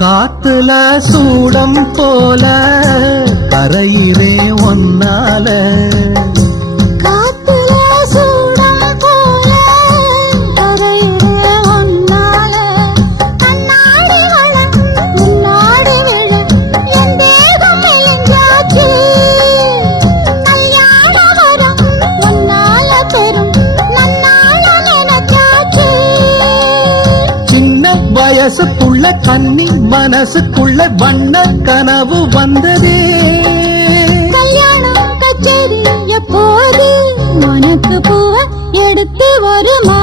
காத்துல சூடம் போல கரையிலே ஒன்னால காத்துல சூடம் போல கரையிலே ஒன்னால கண்ணாடி வளம் முன்னாடி விழ என் தேகம் மெலிஞ்சாச்சு கல்யாண வரம் ஒன்னால பெறும் நன்னால நினைச்சாச்சு சின்ன வயசுக்குள்ள கன்னி மனசுக்குள்ள வண்ண கனவு வந்ததே கல்யாணம் கச்சேரி எப்போது உனக்கு பூவ எடுத்து வருமா